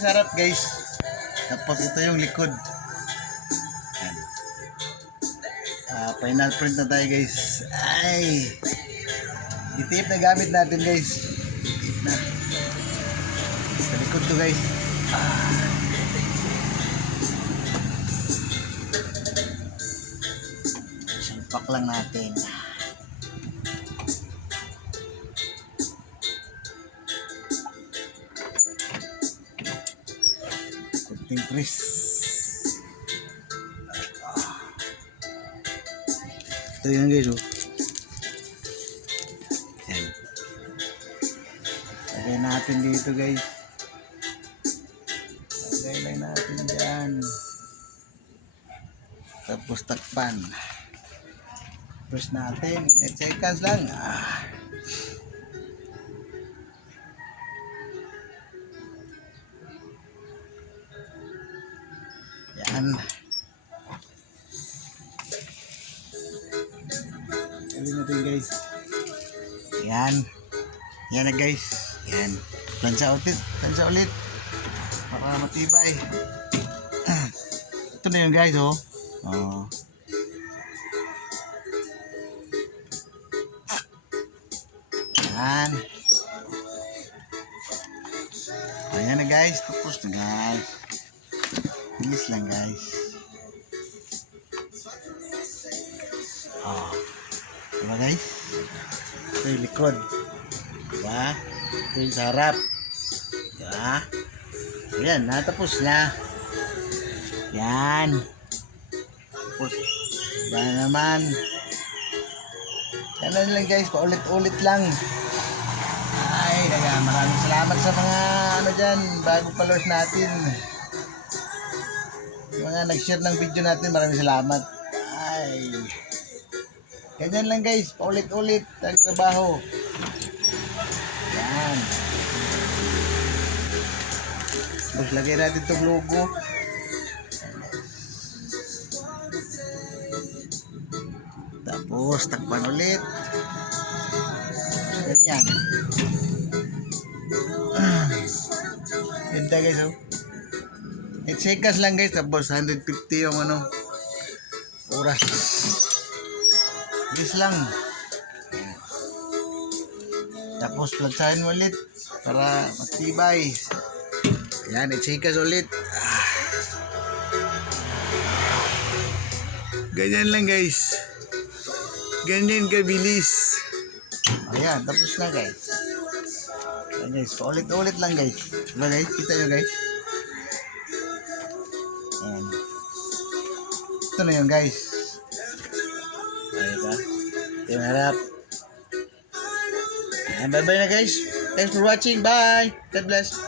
yung sarap guys. Tapos ito yung likod. Yan. Final print na tayo guys. Ay! Itip na gamit natin guys. Itip na. Sa likod to guys. Sampak lang natin. Kunting press. Ito yan guys oh. Yan. Lagay natin dito guys. Lagay lang natin dyan. Tapos takpan. Press natin. 8 seconds lang. Yan. Gawin natin guys. Yan. Yan na guys. Yan. Plansa ulit. Plansa ulit. Para matibay. Ito na yun guys oh. Oh. Yan. Ayan na guys. Tapos na guys. Bilis lang guys. Oh. Diba guys? Ito yung likod. Diba? Ito yung sa harap. Diba? Ayan. Natapos na. Yan. Tapos. Diba naman? Yan lang guys. Paulit-ulit lang. Ay, maraming salamat sa mga ano dyan, bagong followers natin. Mga nag-share ng video natin, maraming salamat. Ay, ganyan lang guys, paulit-ulit ang trabaho. Yan. Tapos lagay natin itong logo. Tapos takpan ulit. Ganyan. Ganda guys oh. 8 seconds lang guys. Tapos 150 yung ano oras. Bilis lang. Tapos plansahin mo ulit para matibay. Yan, 8 seconds ulit. Ganyan lang guys. Ganyan kabilis. Ayan, tapos na guys. Ayan guys, paulit-ulit lang guys. Diba guys? Kita nyo guys? Ayan. Ito na yun guys. Ayan ba? Ito yung harap. Ayan, bye bye na guys. Thanks for watching. Bye. God bless.